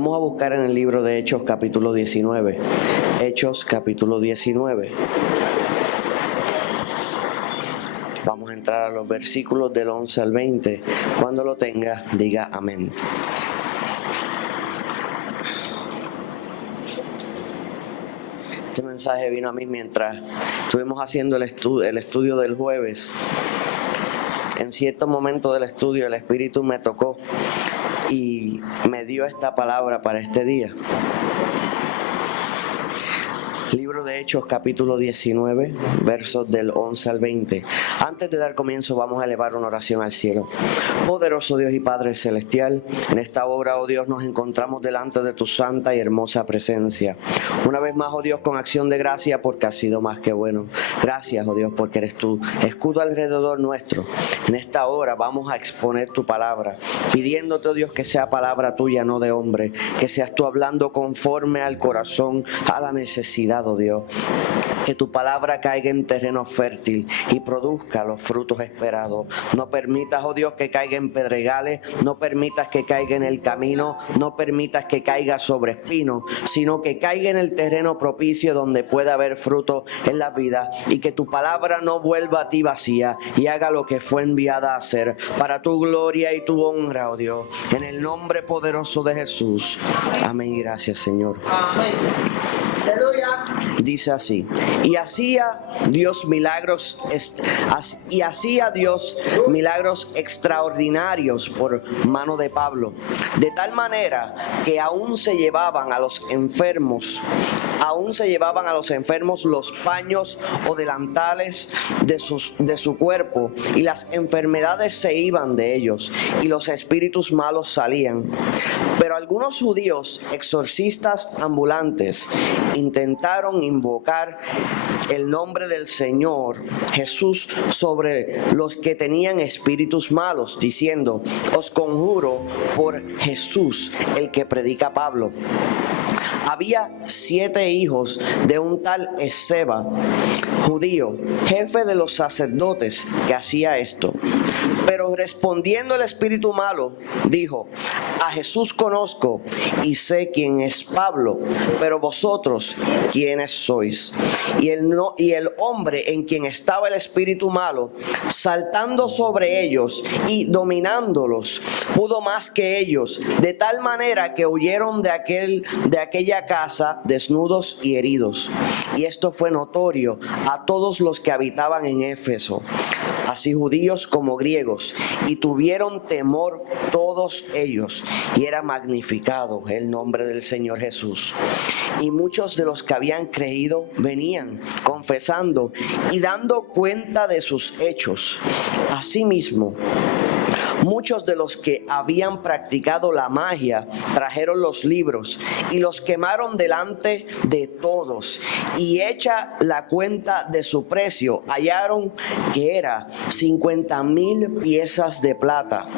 Vamos a buscar en el libro de Hechos capítulo 19. Hechos capítulo 19. Vamos a entrar a los versículos del 11 al 20. Cuando lo tenga, diga amén. Este mensaje vino a mí mientras estuvimos haciendo el estudio del jueves. En cierto momento del estudio el Espíritu me tocó y me dio esta palabra para este día. Libro de Hechos capítulo 19, versos del 11 al 20. Antes de dar comienzo vamos a elevar una oración al cielo. Poderoso Dios y Padre Celestial, en esta hora, oh Dios, nos encontramos delante de tu santa y hermosa presencia. Una vez más, oh Dios, con acción de gracia porque has sido más que bueno. Gracias, oh Dios, porque eres tú, escudo alrededor nuestro. En esta hora vamos a exponer tu palabra, pidiéndote, oh Dios, que sea palabra tuya, no de hombre, que seas tú hablando conforme al corazón, a la necesidad, oh Dios. Que tu palabra caiga en terreno fértil y produzca los frutos esperados. No permitas, oh Dios, que caiga en pedregales, no permitas que caiga en el camino, no permitas que caiga sobre espinos, sino que caiga en el terreno propicio donde pueda haber fruto en la vida, y que tu palabra no vuelva a ti vacía y haga lo que fue enviada a hacer para tu gloria y tu honra, oh Dios. En el nombre poderoso de Jesús. Amén y gracias, Señor. Amén. Dice así: y hacía Dios milagros extraordinarios por mano de Pablo, de tal manera que aún se llevaban a los enfermos los paños o delantales de su cuerpo, y las enfermedades se iban de ellos, y los espíritus malos salían. Pero algunos judíos exorcistas ambulantes intentaron invocar el nombre del Señor Jesús sobre los que tenían espíritus malos, diciendo: os conjuro por Jesús, el que predica Pablo. Había 7 hijos de un tal Esceva, judío, jefe de los sacerdotes, que hacía esto. Pero respondiendo el espíritu malo, dijo: a Jesús conozco y sé quién es Pablo, pero vosotros, ¿quiénes sois? Y el hombre en quien estaba el espíritu malo, saltando sobre ellos y dominándolos, pudo más que ellos, de tal manera que huyeron de aquella casa desnudos y heridos. Y esto fue notorio a todos los que habitaban en Éfeso, así judíos como griegos, y tuvieron temor todos ellos, y era magnificado el nombre del Señor Jesús. Y muchos de los que habían creído venían confesando y dando cuenta de sus hechos. Asimismo, muchos de los que habían practicado la magia trajeron los libros y los quemaron delante de todos, y hecha la cuenta de su precio, hallaron que era 50,000 piezas de plata.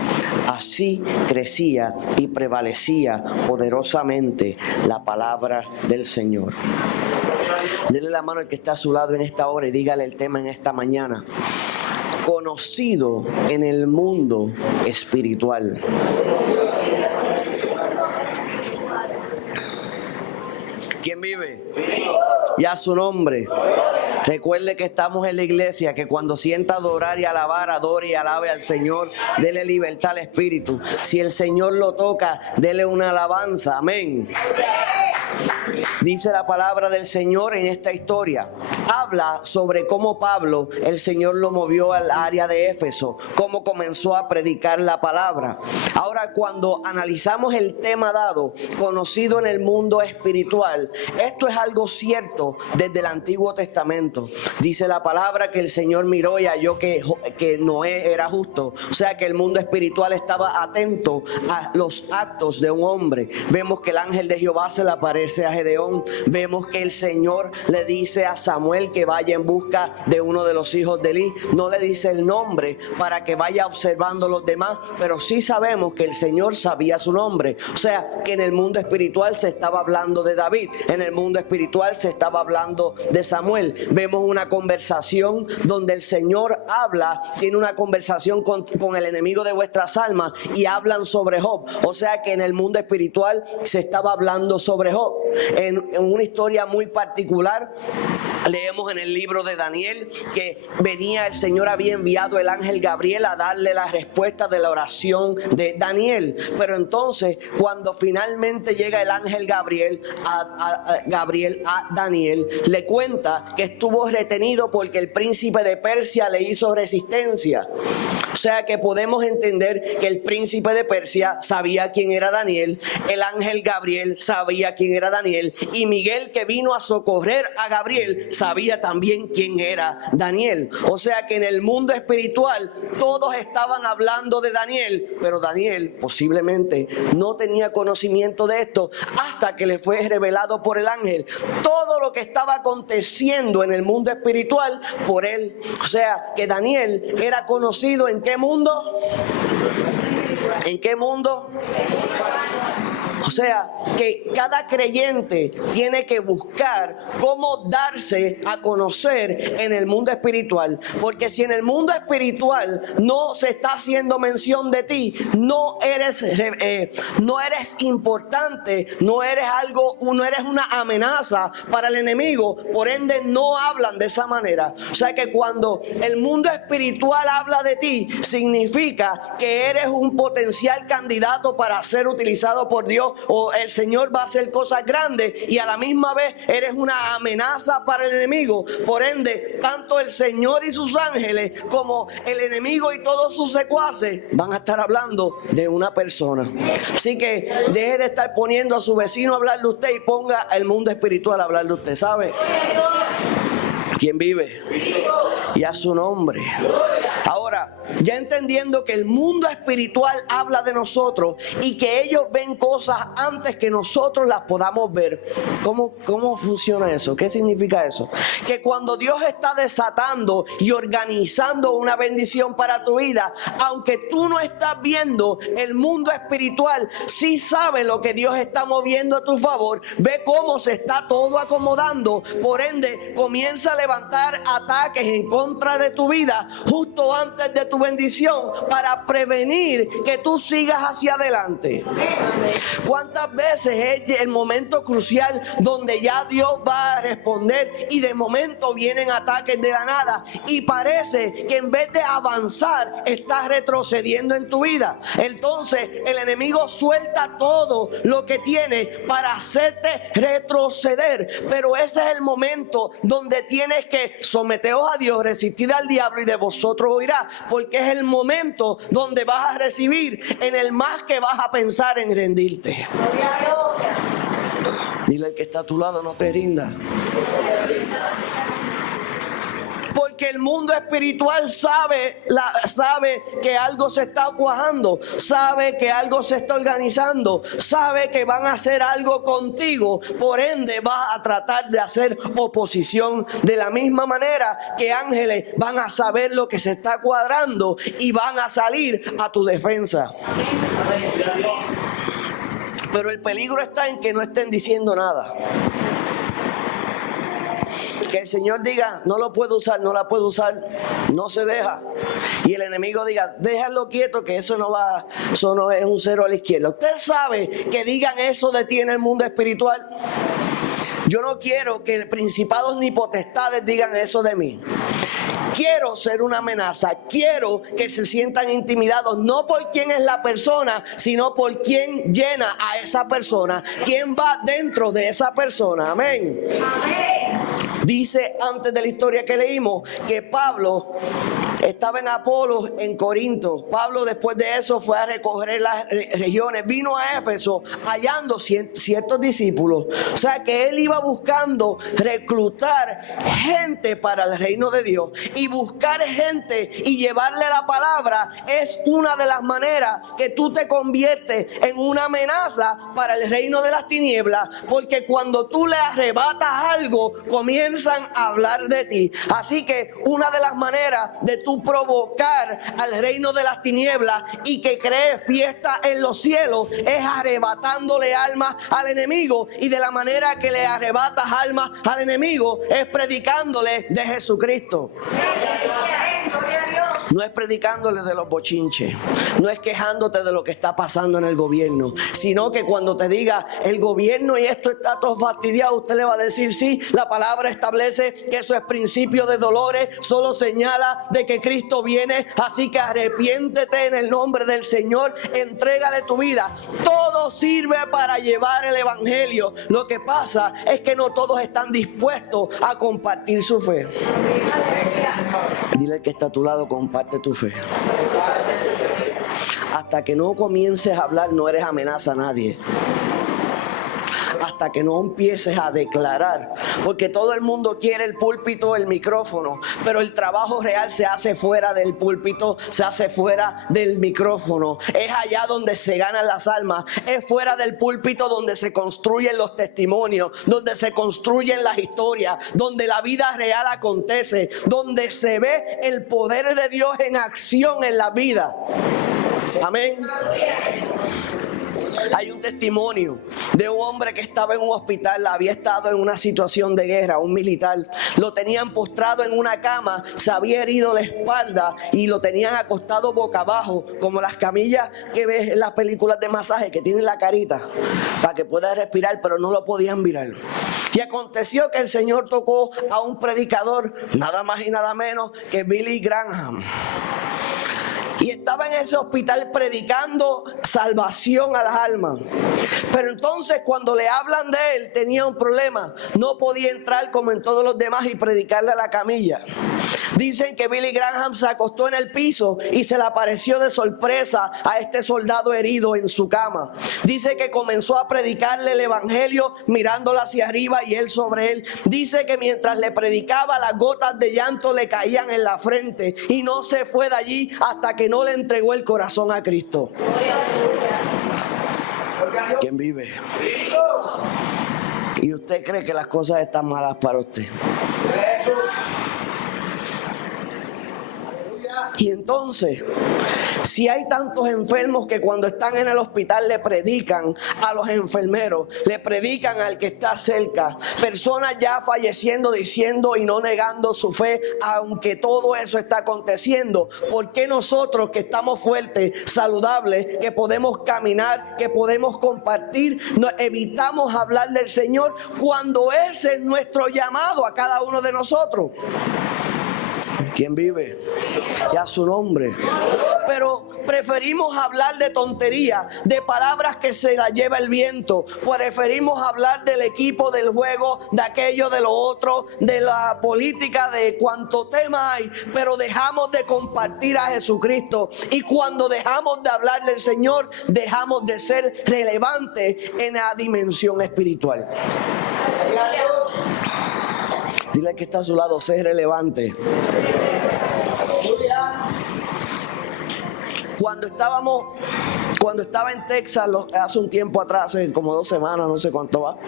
Así crecía y prevalecía poderosamente la palabra del Señor. Dele la mano al que está a su lado en esta hora y dígale el tema en esta mañana: conocido en el mundo espiritual. ¿Quién vive? Y a su nombre. Recuerde que estamos en la iglesia, que cuando sienta adorar y alabar, adore y alabe al Señor. Dele libertad al Espíritu. Si el Señor lo toca, dele una alabanza. Amén. Dice la palabra del Señor en esta historia. Habla sobre cómo Pablo, el Señor lo movió al área de Éfeso, cómo comenzó a predicar la palabra. Ahora, cuando analizamos el tema dado, conocido en el mundo espiritual, esto es algo cierto desde el Antiguo Testamento. Dice la palabra que el Señor miró y halló que Noé era justo. O sea que el mundo espiritual estaba atento a los actos de un hombre. Vemos que el ángel de Jehová se le aparece a Gedeón. Vemos que el Señor le dice a Samuel Samuel que vaya en busca de uno de los hijos de Eli. No le dice el nombre para que vaya observando los demás, pero sí sabemos que el Señor sabía su nombre. O sea, que en el mundo espiritual se estaba hablando de David, en el mundo espiritual se estaba hablando de Samuel. Vemos una conversación donde el Señor habla, tiene una conversación con el enemigo de vuestras almas y hablan sobre Job. O sea que en el mundo espiritual se estaba hablando sobre Job. En una historia muy particular, leemos en el libro de Daniel que el Señor había enviado el ángel Gabriel a darle la respuesta de la oración de Daniel. Pero entonces, cuando finalmente llega el ángel Gabriel a Daniel, le cuenta que estuvo retenido porque el príncipe de Persia le hizo resistencia. O sea que podemos entender que el príncipe de Persia sabía quién era Daniel, el ángel Gabriel sabía quién era Daniel, y Miguel, que vino a socorrer a Gabriel, sabía también quién era Daniel. O sea que en el mundo espiritual todos estaban hablando de Daniel, pero Daniel posiblemente no tenía conocimiento de esto hasta que le fue revelado por el ángel todo lo que estaba aconteciendo en el mundo espiritual por él. O sea que Daniel era conocido ¿en qué mundo? ¿En qué mundo? O sea, que cada creyente tiene que buscar cómo darse a conocer en el mundo espiritual. Porque si en el mundo espiritual no se está haciendo mención de ti, no eres importante, no eres una amenaza para el enemigo. Por ende, no hablan de esa manera. O sea que cuando el mundo espiritual habla de ti, significa que eres un potencial candidato para ser utilizado por Dios, o el Señor va a hacer cosas grandes, y a la misma vez eres una amenaza para el enemigo. Por ende, tanto el Señor y sus ángeles como el enemigo y todos sus secuaces van a estar hablando de una persona. Así que deje de estar poniendo a su vecino a hablar de usted y ponga al mundo espiritual a hablar de usted. ¿Sabe quién vive? Y a su nombre. Ahora, ya entendiendo que el mundo espiritual habla de nosotros y que ellos ven cosas antes que nosotros las podamos ver. ¿Cómo funciona eso? ¿Qué significa eso? Que cuando Dios está desatando y organizando una bendición para tu vida, aunque tú no estás viendo, el mundo espiritual sí sabe lo que Dios está moviendo a tu favor, ve cómo se está todo acomodando. Por ende, comienza a levantar ataques en contra de tu vida justo antes de tu bendición para prevenir que tú sigas hacia adelante. ¿Cuántas veces es el momento crucial donde ya Dios va a responder y de momento vienen ataques de la nada y parece que en vez de avanzar estás retrocediendo en tu vida? Entonces el enemigo suelta todo lo que tiene para hacerte retroceder, pero ese es el momento donde tienes que someteos a Dios, resistir al diablo y de vosotros oirá, porque es el momento donde vas a recibir en el más que vas a pensar en rendirte. Dile al que está a tu lado, no te rindas. Porque el mundo espiritual sabe que algo se está cuajando, sabe que algo se está organizando, sabe que van a hacer algo contigo. Por ende, vas a tratar de hacer oposición. De la misma manera que ángeles van a saber lo que se está cuadrando y van a salir a tu defensa. Pero el peligro está en que no estén diciendo nada. Que el Señor diga, no lo puedo usar, no la puedo usar, no se deja. Y el enemigo diga, déjalo quieto, que eso no es un cero a la izquierda. Usted sabe que digan eso de ti en el mundo espiritual. Yo no quiero que principados ni potestades digan eso de mí. Quiero ser una amenaza, quiero que se sientan intimidados, no por quién es la persona, sino por quién llena a esa persona, quién va dentro de esa persona. Amén. Amén. Dice antes de la historia que leímos que Pablo estaba en Apolos en Corinto. Pablo después de eso fue a recorrer las regiones, vino a Éfeso hallando ciertos discípulos. O sea que él iba buscando reclutar gente para el reino de Dios, y buscar gente y llevarle la palabra es una de las maneras que tú te conviertes en una amenaza para el reino de las tinieblas, porque cuando tú le arrebatas algo, comienzan a hablar de ti. Así que una de las maneras de tú provocar al reino de las tinieblas y que cree fiesta en los cielos es arrebatándole almas al enemigo, y de la manera que le arrebatas almas al enemigo es predicándole de Jesucristo. No es predicándole de los bochinches, no es quejándote de lo que está pasando en el gobierno, sino que cuando te diga el gobierno y esto está todo fastidiado, usted le va a decir: sí, la palabra establece que eso es principio de dolores, solo señala de que Cristo viene, así que arrepiéntete en el nombre del Señor, entrégale tu vida. Todo sirve para llevar el evangelio. Lo que pasa es que no todos están dispuestos a compartir su fe. Dile al que está a tu lado: comparte tu fe. Hasta que no comiences a hablar, no eres amenaza a nadie. Hasta que no empieces a declarar, porque todo el mundo quiere el púlpito, el micrófono, pero el trabajo real se hace fuera del púlpito, se hace fuera del micrófono. Es allá donde se ganan las almas, es fuera del púlpito donde se construyen los testimonios, donde se construyen las historias, donde la vida real acontece, donde se ve el poder de Dios en acción en la vida. Amén. Hay un testimonio de un hombre que estaba en un hospital, había estado en una situación de guerra, un militar. Lo tenían postrado en una cama, se había herido la espalda y lo tenían acostado boca abajo, como las camillas que ves en las películas de masaje, que tienen la carita para que pueda respirar, pero no lo podían mirar. Y aconteció que el Señor tocó a un predicador, nada más y nada menos que Billy Graham. Y estaba en ese hospital predicando salvación a las almas. Pero entonces cuando le hablan de él, tenía un problema. No podía entrar como en todos los demás y predicarle a la camilla. Dicen que Billy Graham se acostó en el piso y se le apareció de sorpresa a este soldado herido en su cama. Dice que comenzó a predicarle el evangelio mirándolo hacia arriba y él sobre él. Dice que mientras le predicaba, las gotas de llanto le caían en la frente y no se fue de allí hasta que no le entregó el corazón a Cristo. ¿Quién vive? ¿Y usted cree que las cosas están malas para usted? Y entonces, si hay tantos enfermos que cuando están en el hospital le predican a los enfermeros, le predican al que está cerca, personas ya falleciendo diciendo y no negando su fe, aunque todo eso está aconteciendo, ¿por qué nosotros que estamos fuertes, saludables, que podemos caminar, que podemos compartir, evitamos hablar del Señor cuando ese es nuestro llamado a cada uno de nosotros? ¿Quién vive? Y a su nombre. Pero preferimos hablar de tontería, de palabras que se las lleva el viento. Preferimos hablar del equipo, del juego, de aquello, de lo otro, de la política, de cuánto tema hay. Pero dejamos de compartir a Jesucristo. Y cuando dejamos de hablar del Señor, dejamos de ser relevantes en la dimensión espiritual. Dile que está a su lado: sé relevante. Cuando estaba en Texas hace un tiempo atrás, hace como 2 semanas, no sé cuánto va,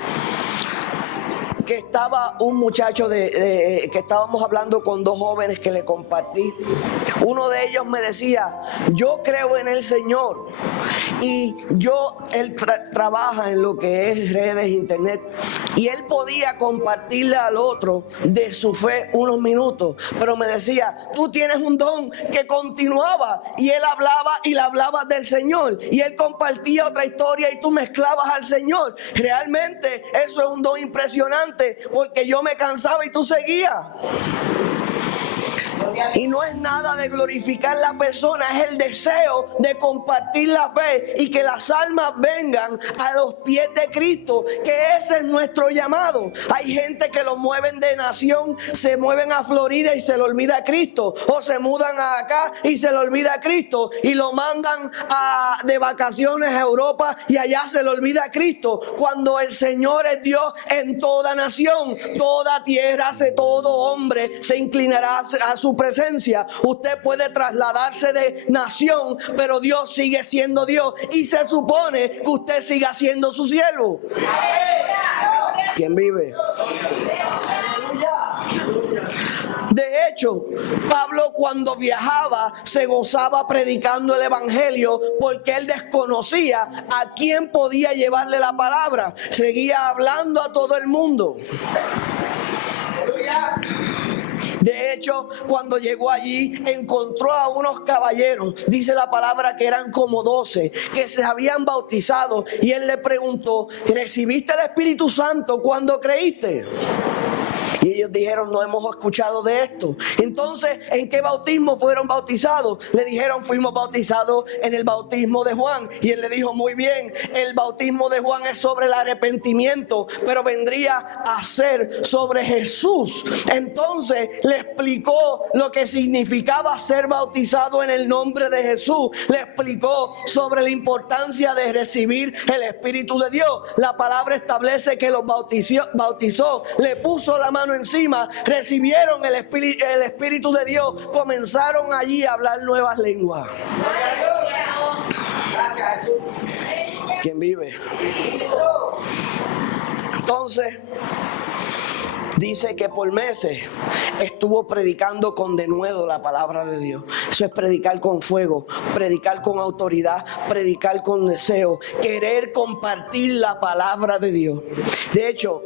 que estaba un muchacho que estábamos hablando con 2 jóvenes que le compartí. Uno de ellos me decía: yo creo en el Señor. Y él trabaja en lo que es redes, internet. Y él podía compartirle al otro de su fe unos minutos. Pero me decía: tú tienes un don, que continuaba. Y él hablaba y le hablaba del Señor. Y él compartía otra historia y tú mezclabas al Señor. Realmente eso es un don impresionante, porque yo me cansaba y tú seguías. Y no es nada de glorificar la persona, es el deseo de compartir la fe y que las almas vengan a los pies de Cristo, que ese es nuestro llamado. Hay gente que lo mueven de nación, se mueven a Florida y se le olvida a Cristo, o se mudan acá y se le olvida a Cristo, y lo mandan de vacaciones a Europa y allá se le olvida a Cristo, cuando el Señor es Dios en toda nación, toda tierra, todo hombre se inclinará a su presencia. Usted puede trasladarse de nación, pero Dios sigue siendo Dios, y se supone que usted siga siendo su siervo. ¿Quién vive? De hecho, Pablo, cuando viajaba, se gozaba predicando el evangelio, porque él desconocía a quién podía llevarle la palabra. Seguía hablando a todo el mundo. De hecho, cuando llegó allí, encontró a unos caballeros, dice la palabra que eran como 12, que se habían bautizado, y él le preguntó: ¿recibiste el Espíritu Santo cuando creíste? Y ellos dijeron: no hemos escuchado de esto. Entonces, ¿en qué bautismo fueron bautizados? Le dijeron: fuimos bautizados en el bautismo de Juan. Y él le dijo: muy bien, el bautismo de Juan es sobre el arrepentimiento, pero vendría a ser sobre Jesús. Entonces le explicó lo que significaba ser bautizado en el nombre de Jesús. Le explicó sobre la importancia de recibir el Espíritu de Dios. La palabra establece que los bautizó, le puso la mano encima, recibieron el Espíritu de Dios, comenzaron allí a hablar nuevas lenguas. ¿Quién vive? Entonces dice que por meses estuvo predicando con denuedo la palabra de Dios. Eso es predicar con fuego, predicar con autoridad, predicar con deseo, querer compartir la palabra de Dios. De hecho,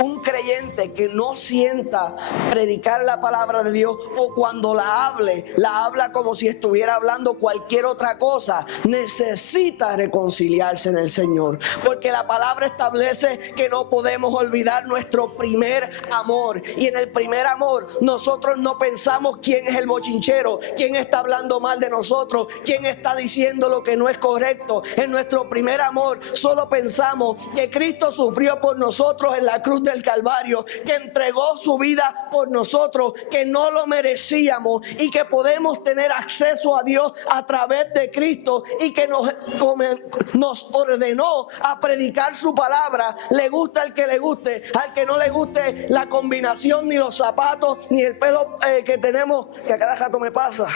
un creyente que no sienta predicar la palabra de Dios, o cuando la habla como si estuviera hablando cualquier otra cosa, necesita reconciliarse en el Señor, porque la palabra establece que no podemos olvidar nuestro primer amor. Y en el primer amor nosotros no pensamos quién es el bochinchero, quién está hablando mal de nosotros, quién está diciendo lo que no es correcto. En nuestro primer amor solo pensamos que Cristo sufrió por nosotros en la cruz del Calvario, que entregó su vida por nosotros, que no lo merecíamos, y que podemos tener acceso a Dios a través de Cristo, y que nos ordenó a predicar su palabra. Le gusta al que le guste, al que no le guste la combinación, ni los zapatos, ni el pelo que tenemos, que a cada rato me pasa.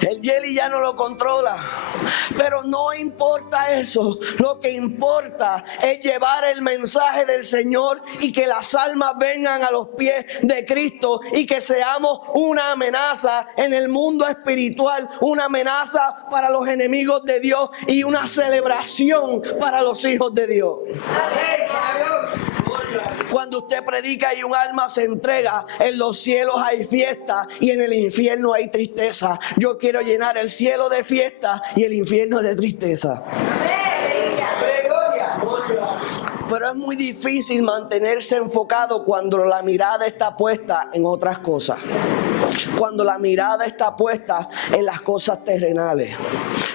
El jelly ya no lo controla. Pero no importa eso. Lo que importa es llevar el mensaje del Señor, y que las almas vengan a los pies de Cristo, y que seamos una amenaza en el mundo espiritual, una amenaza para los enemigos de Dios y una celebración para los hijos de Dios. Cuando usted predica y un alma se entrega, en los cielos hay fiesta y en el infierno hay tristeza. Yo quiero llenar el cielo de fiesta y el infierno de tristeza. Pero es muy difícil mantenerse enfocado cuando la mirada está puesta en otras cosas. Cuando la mirada está puesta en las cosas terrenales.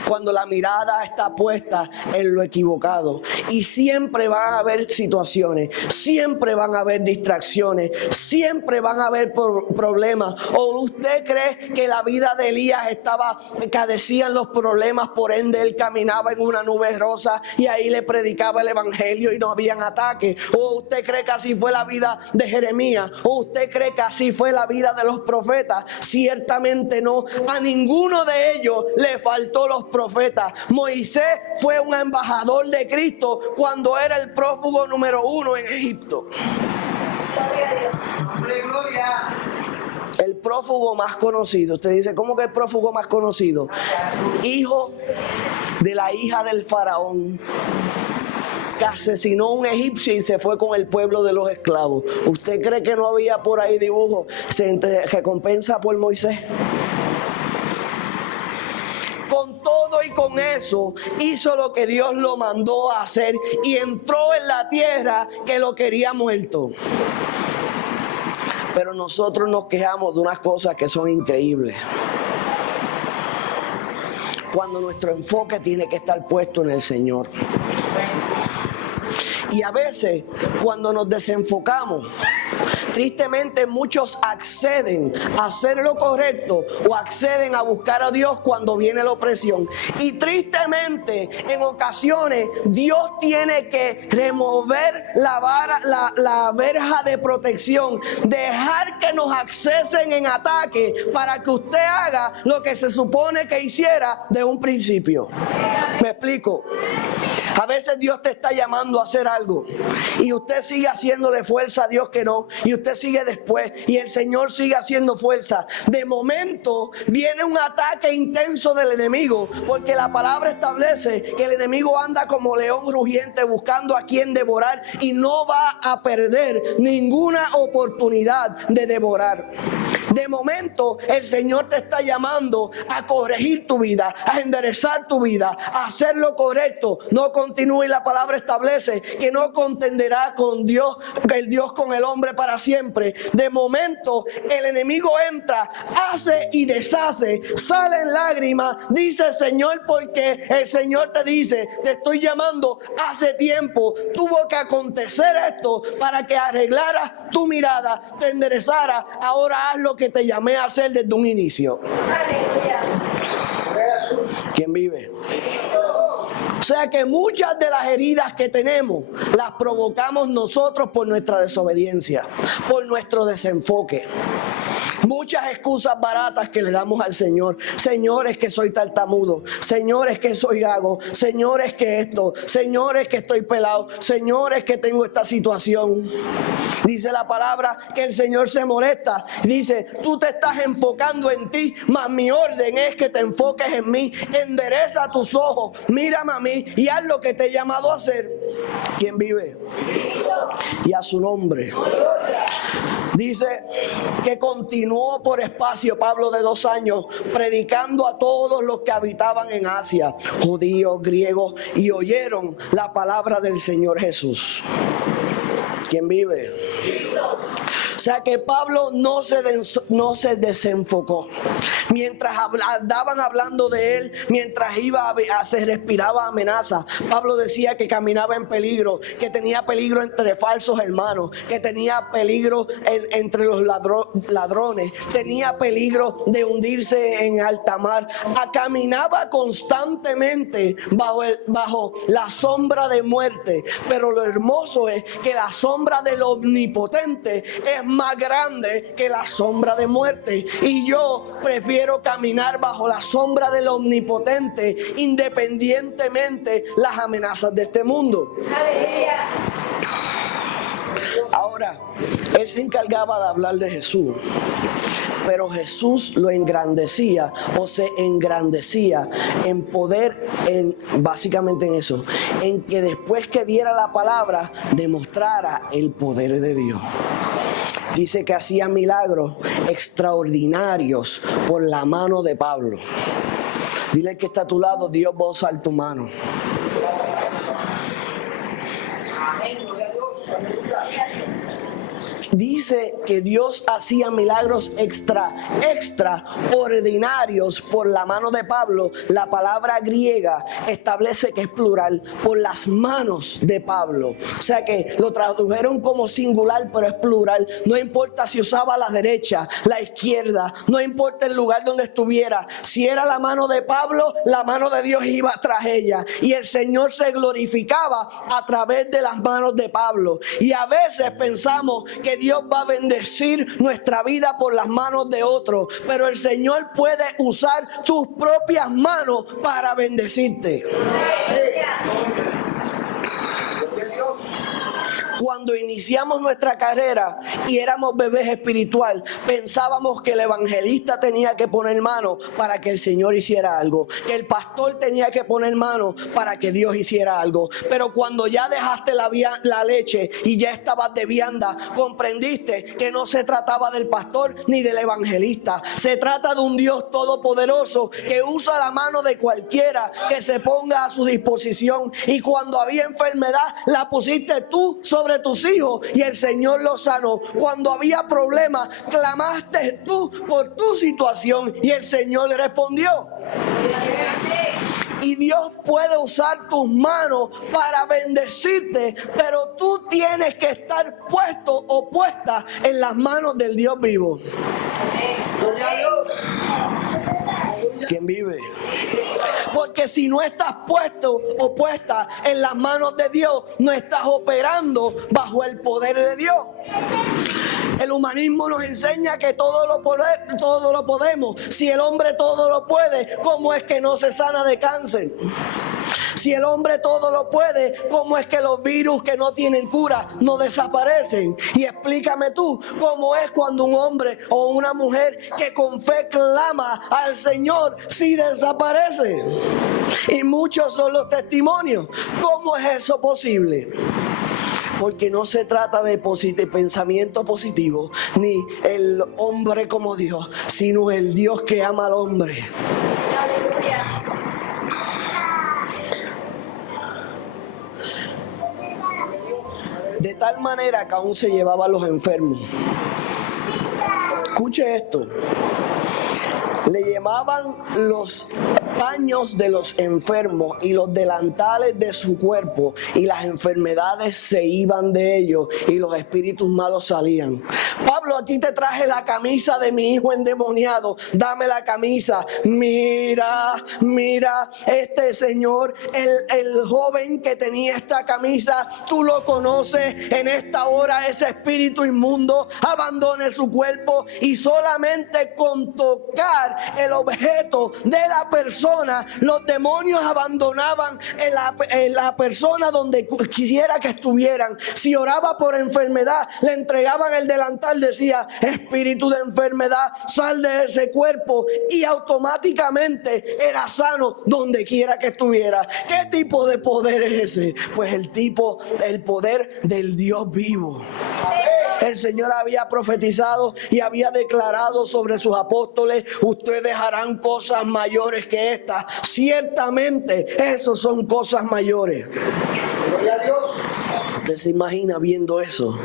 Cuando la mirada está puesta en lo equivocado. Y siempre van a haber situaciones, siempre van a haber distracciones, siempre van a haber problemas. ¿O usted cree que la vida de Elías cadecían los problemas, por ende él caminaba en una nube rosa y ahí le predicaba el evangelio y no habían ataques? ¿O usted cree que así fue la vida de Jeremías? ¿O usted cree que así fue la vida de los profetas? Ciertamente no. A ninguno de ellos le faltó los profetas. Moisés fue un embajador de Cristo cuando era el prófugo número 1 en Egipto. El prófugo más conocido. Usted dice, ¿cómo que el prófugo más conocido? Hijo de la hija del faraón, que asesinó a un egipcio y se fue con el pueblo de los esclavos. ¿Usted cree que no había por ahí dibujos? ¿Se recompensa por Moisés? Con todo y con eso, hizo lo que Dios lo mandó a hacer y entró en la tierra que lo quería muerto. Pero nosotros nos quejamos de unas cosas que son increíbles, cuando nuestro enfoque tiene que estar puesto en el Señor. Y a veces, cuando nos desenfocamos, tristemente muchos acceden a hacer lo correcto o acceden a buscar a Dios cuando viene la opresión. Y tristemente, en ocasiones, Dios tiene que remover la verja de protección, dejar que nos accesen en ataque para que usted haga lo que se supone que hiciera de un principio. ¿Me explico? A veces Dios te está llamando a hacer algo y usted sigue haciéndole fuerza a Dios que no, y usted sigue después y el Señor sigue haciendo fuerza. De momento viene un ataque intenso del enemigo, porque la palabra establece que el enemigo anda como león rugiente buscando a quien devorar y no va a perder ninguna oportunidad de devorar. De momento el Señor te está llamando a corregir tu vida, a enderezar tu vida, a hacer lo correcto. No continúe, y la palabra establece que no contenderá con Dios, el Dios con el hombre para siempre. De momento el enemigo entra, hace y deshace, salen lágrimas, dice el Señor, porque el Señor te dice: te estoy llamando hace tiempo, tuvo que acontecer esto para que arreglaras tu mirada, te enderezara, ahora haz lo que te llamé a hacer desde un inicio. ¿Quién vive? O sea que muchas de las heridas que tenemos las provocamos nosotros por nuestra desobediencia, por nuestro desenfoque. Muchas excusas baratas que le damos al Señor. Señor, es que soy tartamudo. Señor, es que soy gago. Señor, es que esto. Señor, es que estoy pelado. Señor, es que tengo esta situación. Dice la palabra que el Señor se molesta. Dice: tú te estás enfocando en ti, mas mi orden es que te enfoques en mí. Endereza tus ojos, mírame a mí y haz lo que te he llamado a hacer. ¿Quién vive? Y a su nombre. Dice que continuó por espacio Pablo de 2 años predicando a todos los que habitaban en Asia, judíos, griegos, y oyeron la palabra del Señor Jesús. ¿Quién vive? O sea que Pablo no se desenfocó. Mientras andaban hablando de él, mientras se respiraba amenaza, Pablo decía que caminaba en peligro, que tenía peligro entre falsos hermanos, que tenía peligro entre los ladrones, tenía peligro de hundirse en alta mar. Caminaba constantemente bajo la sombra de muerte. Pero lo hermoso es que la sombra del omnipotente es más grande que la sombra de muerte, y yo prefiero caminar bajo la sombra del omnipotente independientemente las amenazas de este mundo. Ahora, él se encargaba de hablar de Jesús, pero Jesús lo engrandecía, o se engrandecía en poder, básicamente en eso, en que después que diera la palabra demostrara el poder de Dios. Dice que hacía milagros extraordinarios por la mano de Pablo. Dile al que está a tu lado: Dios va a usar tu mano. Dice que Dios hacía milagros extraordinarios por la mano de Pablo. La palabra griega establece que es plural, por las manos de Pablo. O sea que lo tradujeron como singular, pero es plural. No importa si usaba la derecha, la izquierda, no importa el lugar donde estuviera. Si era la mano de Pablo, la mano de Dios iba tras ella. Y el Señor se glorificaba a través de las manos de Pablo. Y a veces pensamos que Dios va a bendecir nuestra vida por las manos de otros, pero el Señor puede usar tus propias manos para bendecirte. Cuando iniciamos nuestra carrera y éramos bebés espiritual, pensábamos que el evangelista tenía que poner mano para que el Señor hiciera algo, que el pastor tenía que poner mano para que Dios hiciera algo. Pero cuando ya dejaste la leche y ya estabas de vianda, comprendiste que no se trataba del pastor ni del evangelista. Se trata de un Dios todopoderoso que usa la mano de cualquiera que se ponga a su disposición. Y cuando había enfermedad, la pusiste tú sobre entre tus hijos y el Señor los sanó. Cuando había problemas, clamaste tú por tu situación y el Señor le respondió. Y Dios puede usar tus manos para bendecirte, pero tú tienes que estar puesto o puesta en las manos del Dios vivo. ¿Quién vive? Porque si no estás puesto o puesta en las manos de Dios, no estás operando bajo el poder de Dios. El humanismo nos enseña que todo lo podemos. Si el hombre todo lo puede, ¿cómo es que no se sana de cáncer? Si el hombre todo lo puede, ¿cómo es que los virus que no tienen cura no desaparecen? Y explícame tú, ¿cómo es cuando un hombre o una mujer que con fe clama al Señor sí desaparece? Y muchos son los testimonios. ¿Cómo es eso posible? Porque no se trata de pensamiento positivo, ni el hombre como Dios, sino el Dios que ama al hombre. Aleluya. De tal manera que aún se llevaban los enfermos. Escuche esto. Le llevaban los paños de los enfermos y los delantales de su cuerpo, y las enfermedades se iban de ellos y los espíritus malos salían. Pablo, aquí te traje la camisa de mi hijo endemoniado, dame la camisa. Mira, este señor, el joven que tenía esta camisa, tú lo conoces. En esta hora ese espíritu inmundo abandone su cuerpo, y solamente con tocar el objeto de la persona, los demonios abandonaban la persona donde quisiera que estuvieran. Si oraba por enfermedad, le entregaban el delantal, decía: espíritu de enfermedad, sal de ese cuerpo, y automáticamente era sano donde quiera que estuviera. ¿Qué tipo de poder es ese? Pues el poder del Dios vivo. El Señor había profetizado y había declarado sobre sus apóstoles: ustedes harán cosas mayores que estas. Ciertamente, esos son cosas mayores. Gloria a Dios. ¿Usted se imagina viendo eso?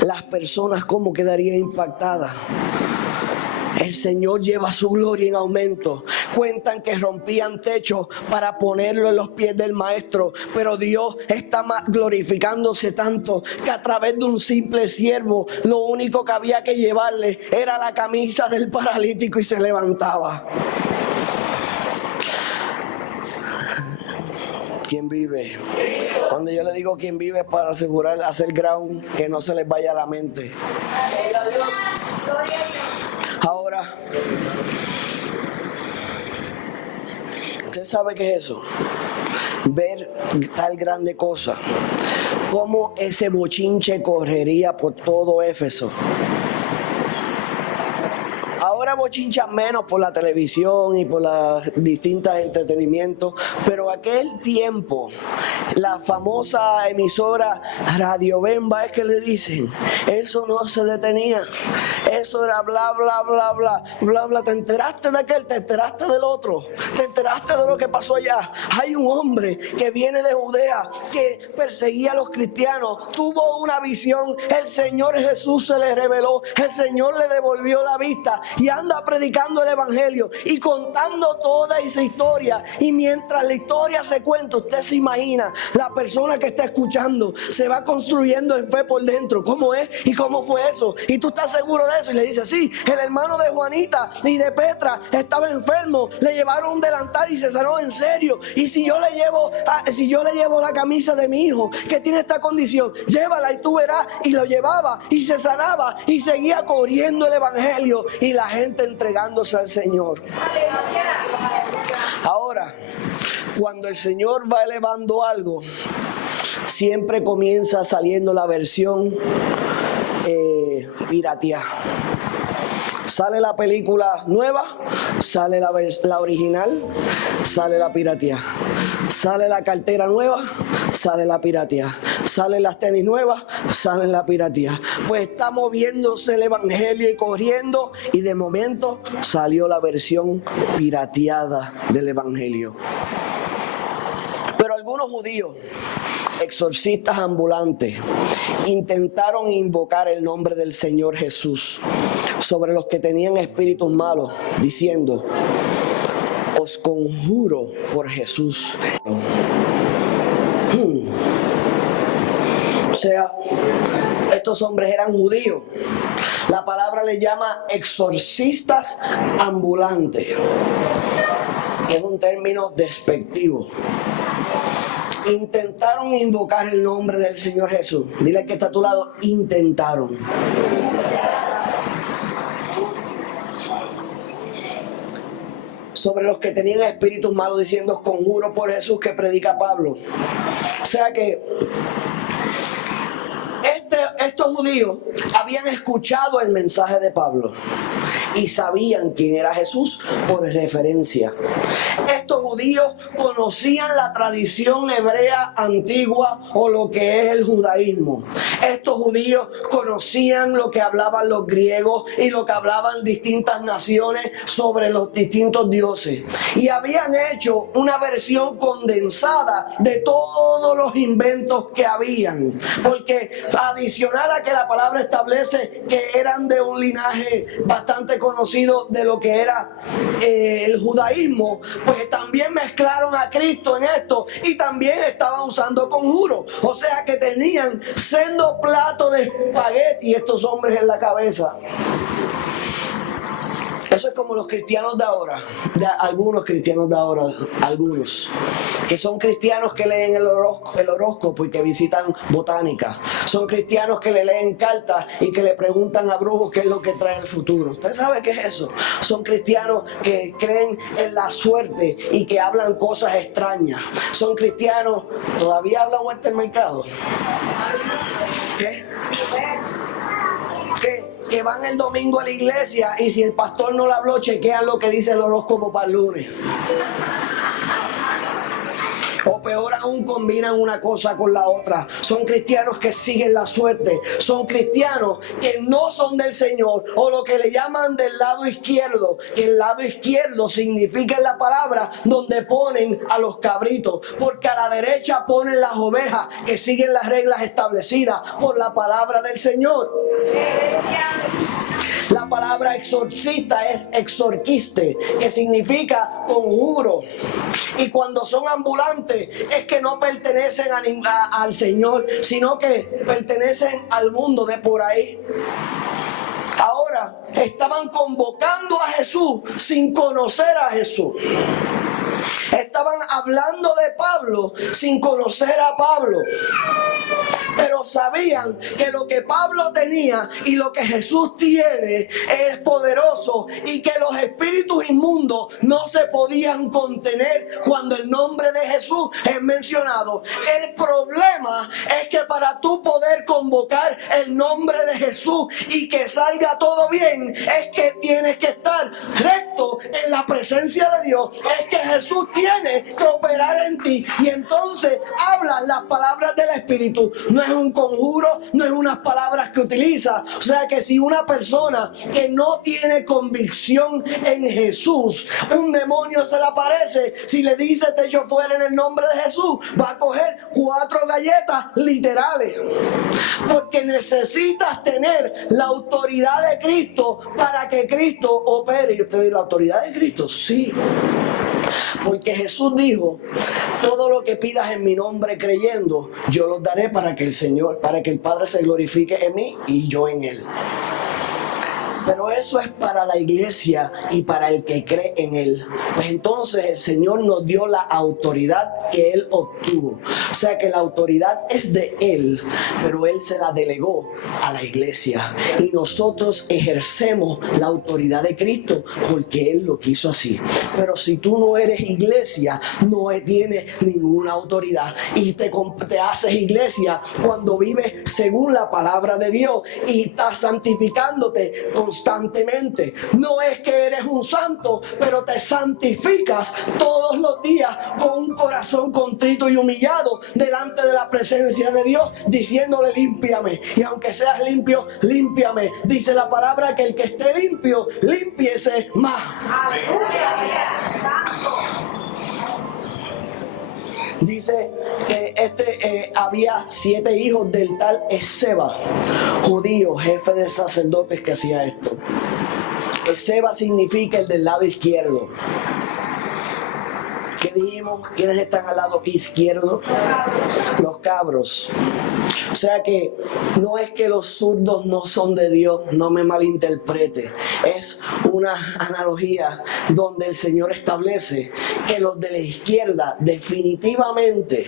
Las personas cómo quedarían impactadas. El Señor lleva su gloria en aumento. Cuentan que rompían techos para ponerlo en los pies del maestro, pero Dios está glorificándose tanto que a través de un simple siervo, lo único que había que llevarle era la camisa del paralítico y se levantaba. ¿Quién vive? Cuando yo le digo quién vive, es para asegurar, hacer ground, que no se les vaya a la mente. Ahora, ¿usted sabe qué es eso? Ver tal grande cosa. Cómo ese bochinche correría por todo Éfeso. Ahora bochinchan menos por la televisión y por los distintos entretenimientos, pero aquel tiempo, la famosa emisora Radio Bemba, es que le dicen, eso no se detenía, eso era bla, bla, bla, bla, bla, bla. Te enteraste de aquel, te enteraste del otro, te enteraste de lo que pasó allá. Hay un hombre que viene de Judea, que perseguía a los cristianos, tuvo una visión, el Señor Jesús se le reveló, el Señor le devolvió la vista, y anda predicando el evangelio y contando toda esa historia. Y mientras la historia se cuenta, usted se imagina, la persona que está escuchando se va construyendo en fe por dentro. ¿Cómo es? ¿Y cómo fue eso? Y tú estás seguro de eso. Y le dice: sí, el hermano de Juanita y de Petra estaba enfermo, le llevaron un delantal y se sanó. En serio. Y si yo le llevo la camisa de mi hijo que tiene esta condición, llévala y tú verás. Y lo llevaba y se sanaba y seguía corriendo el evangelio, y la gente entregándose al Señor. Ahora, cuando el Señor va elevando algo, siempre comienza saliendo la versión pirateada. Sale la película nueva, sale la original, sale la pirateada. Sale la cartera nueva, sale la pirateada. Salen las tenis nuevas, sale la pirateada. Pues está moviéndose el evangelio y corriendo, y de momento salió la versión pirateada del evangelio. Pero algunos algunos judíos, exorcistas ambulantes, intentaron invocar el nombre del Señor Jesús sobre los que tenían espíritus malos, diciendo: os conjuro por Jesús. O sea, estos hombres eran judíos. La palabra le llama exorcistas ambulantes. Es un término despectivo. Intentaron invocar el nombre del Señor Jesús. Dile al que está a tu lado: intentaron. Sobre los que tenían espíritus malos, diciendo: conjuro por Jesús, que predica Pablo. O sea que estos judíos habían escuchado el mensaje de Pablo y sabían quién era Jesús por referencia. Estos judíos conocían la tradición hebrea antigua, o lo que es el judaísmo. Estos judíos conocían lo que hablaban los griegos y lo que hablaban distintas naciones sobre los distintos dioses, y habían hecho una versión condensada de todos los inventos que habían, porque adicional a que la palabra establece que eran de un linaje bastante conocido de lo que era el judaísmo, pues también mezclaron a Cristo en esto y también estaban usando conjuros. O sea que tenían sendo plato de espagueti estos hombres en la cabeza. Eso es como los cristianos de ahora, algunos cristianos de ahora, algunos, que son cristianos que leen el horóscopo y que visitan botánica. Son cristianos que le leen cartas y que le preguntan a brujos qué es lo que trae el futuro. ¿Usted sabe qué es eso? Son cristianos que creen en la suerte y que hablan cosas extrañas. Son cristianos, ¿todavía habla Walter Mercado? ¿Qué? Que van el domingo a la iglesia y si el pastor no le habló, chequean lo que dice el horóscopo para el lunes. O peor aún, combinan una cosa con la otra. Son cristianos que siguen la suerte. Son cristianos que no son del Señor, o lo que le llaman del lado izquierdo. Que el lado izquierdo significa en la palabra donde ponen a los cabritos, porque a la derecha ponen las ovejas que siguen las reglas establecidas por la palabra del Señor. La palabra exorcista es exorquiste, que significa conjuro. Y cuando son ambulantes es que no pertenecen al Señor, sino que pertenecen al mundo de por ahí. Ahora estaban convocando a Jesús sin conocer a Jesús. Estaban hablando de Pablo sin conocer a Pablo. Pero sabían que lo que Pablo tenía y lo que Jesús tiene es poderoso, y que los espíritus inmundos no se podían contener cuando el nombre de Jesús es mencionado. El problema es que para tú poder convocar el nombre de Jesús y que salga todo bien, es que tienes que estar recto en la presencia de Dios. Es que Jesús tiene que operar en ti, y entonces hablan las palabras del Espíritu. No es un conjuro, no es unas palabras que utiliza. O sea que si una persona que no tiene convicción en Jesús, un demonio se le aparece, si le dice te echo fuera en el nombre de Jesús, va a coger 4 galletas literales. Porque necesitas tener la autoridad de Cristo para que Cristo opere. Y usted dice, ¿la autoridad de Cristo? Sí. Porque Jesús dijo: todo lo que pidas en mi nombre creyendo, yo los daré, para que el Padre se glorifique en mí y yo en él. Pero eso es para la iglesia y para el que cree en él. Pues entonces el Señor nos dio la autoridad que él obtuvo. O sea que la autoridad es de él, pero él se la delegó a la iglesia. Y nosotros ejercemos la autoridad de Cristo porque él lo quiso así. Pero si tú no eres iglesia, no tienes ninguna autoridad. Y te haces iglesia cuando vives según la palabra de Dios y estás santificándote constantemente. No es que eres un santo, pero te santificas todos los días con un corazón contrito y humillado delante de la presencia de Dios, diciéndole: límpiame. Y aunque seas limpio, límpiame. Dice la palabra que el que esté limpio, límpiese más. Dice que había 7 hijos del tal Esceva, judío, jefe de sacerdotes, que hacía esto. Esceva significa el del lado izquierdo. ¿Qué dijimos? ¿Quiénes están al lado izquierdo? Los cabros. O sea que no es que los zurdos no son de Dios, no me malinterprete. Es una analogía donde el Señor establece que los de la izquierda definitivamente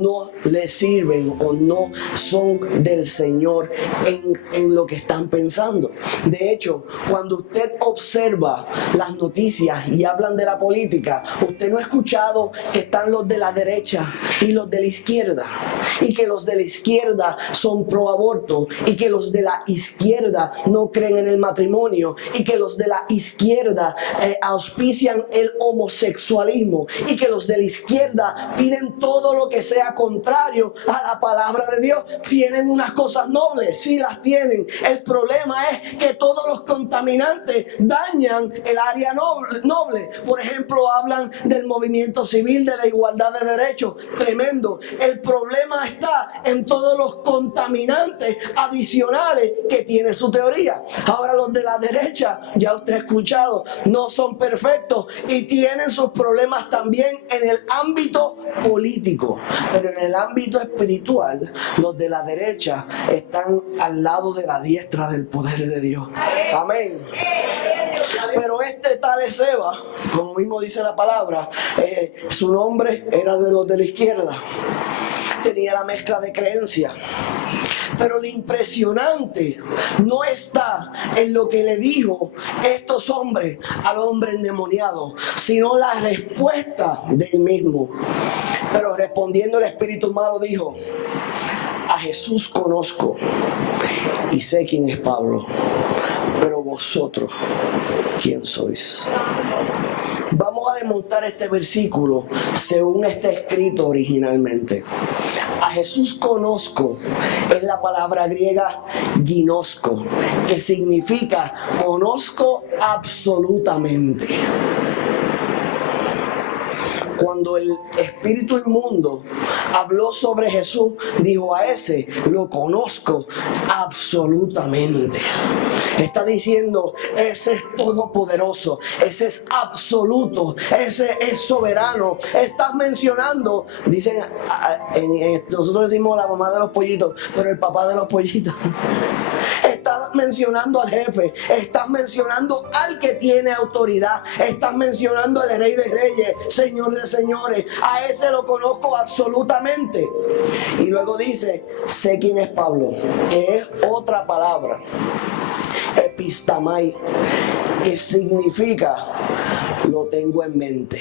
no le sirven o no son del Señor en lo que están pensando. De hecho, cuando usted observa las noticias y hablan de la política, usted no ha escuchado que están los de la derecha y los de la izquierda, y que los de la izquierda son pro aborto, y que los de la izquierda no creen en el matrimonio, y que los de la izquierda auspician el homosexualismo, y que los de la izquierda piden todo lo que sea contrario a la palabra de Dios. Tienen unas cosas nobles, sí las tienen. El problema es que todos los contaminantes dañan el área noble. Por ejemplo, hablan del movimiento civil, de la igualdad de derechos, tremendo. El problema está en todos los contaminantes adicionales que tiene su teoría. Ahora los de la derecha, ya usted ha escuchado, no son perfectos y tienen sus problemas también en el ámbito político, pero en el ámbito espiritual los de la derecha están al lado de la diestra del poder de Dios. Amén. Pero este tal Esceva, como mismo dice la palabra, su nombre era de los de la izquierda. Tenía la mezcla de creencias. Pero lo impresionante no está en lo que le dijo estos hombres al hombre endemoniado, sino la respuesta del mismo. Pero respondiendo el espíritu malo dijo: a Jesús conozco y sé quién es Pablo, pero vosotros, ¿quién sois? Vamos a desmontar este versículo según está escrito originalmente. A Jesús conozco es la palabra griega ginosko, que significa conozco absolutamente. Cuando el espíritu inmundo habló sobre Jesús, dijo: a ese lo conozco absolutamente. Está diciendo: ese es todopoderoso, ese es absoluto, ese es soberano. Estás mencionando, dicen, nosotros decimos la mamá de los pollitos, pero el papá de los pollitos. Estás mencionando al jefe, estás mencionando al que tiene autoridad, estás mencionando al Rey de Reyes, Señor de Señores. A ese lo conozco absolutamente. Y luego dice: sé quién es Pablo, que es otra palabra, epistamai, que significa lo tengo en mente.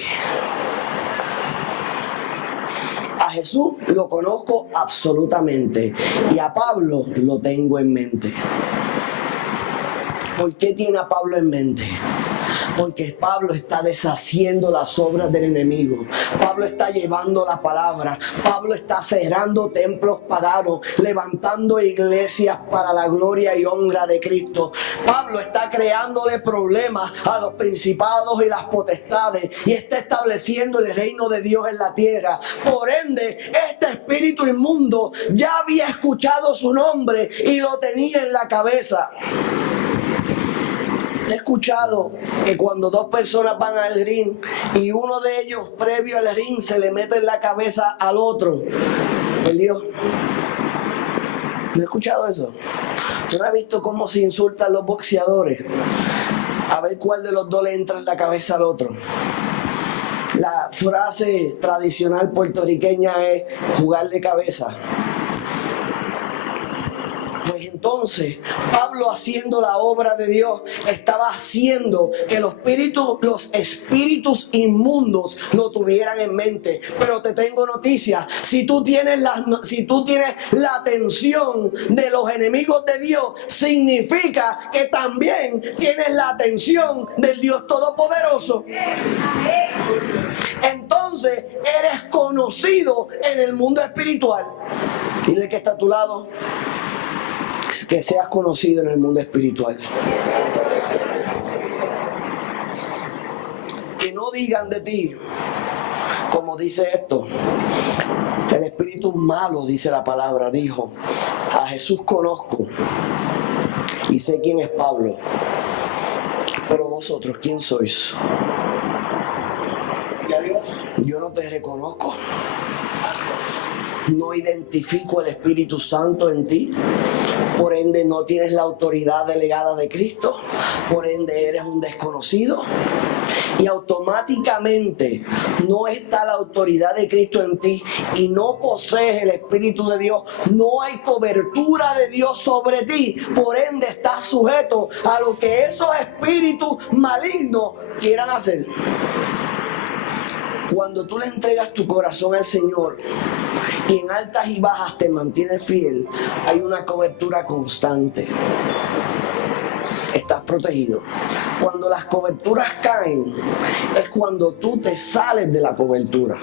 A Jesús lo conozco absolutamente y a Pablo lo tengo en mente. ¿Por qué tiene a Pablo en mente? Porque Pablo está deshaciendo las obras del enemigo. Pablo está llevando la palabra. Pablo está cerrando templos paganos, levantando iglesias para la gloria y honra de Cristo. Pablo está creándole problemas a los principados y las potestades y está estableciendo el reino de Dios en la tierra. Por ende, este espíritu inmundo ya había escuchado su nombre y lo tenía en la cabeza. He escuchado que cuando dos personas van al ring y uno de ellos previo al ring se le mete en la cabeza al otro, perdió. ¿No he escuchado eso? ¿No has visto cómo se insultan los boxeadores? A ver cuál de los dos le entra en la cabeza al otro. La frase tradicional puertorriqueña es jugar de cabeza. Pues entonces, Pablo, haciendo la obra de Dios, estaba haciendo que los espíritus inmundos lo tuvieran en mente. Pero te tengo noticias: si tú tienes la atención de los enemigos de Dios, significa que también tienes la atención del Dios Todopoderoso. Entonces eres conocido en el mundo espiritual. Dile que está a tu lado: que seas conocido en el mundo espiritual. Que no digan de ti, como dice esto: espíritu malo, dice la palabra, dijo: a Jesús conozco y sé quién es Pablo, pero vosotros, ¿quién sois? Yo no te reconozco. No identifico el Espíritu Santo en ti. Por ende, no tienes la autoridad delegada de Cristo. Por ende, eres un desconocido. Y automáticamente no está la autoridad de Cristo en ti y no posees el Espíritu de Dios. No hay cobertura de Dios sobre ti. Por ende, estás sujeto a lo que esos espíritus malignos quieran hacer. Cuando tú le entregas tu corazón al Señor y en altas y bajas te mantienes fiel, hay una cobertura constante. Estás protegido. Cuando las coberturas caen, es cuando tú te sales de la cobertura.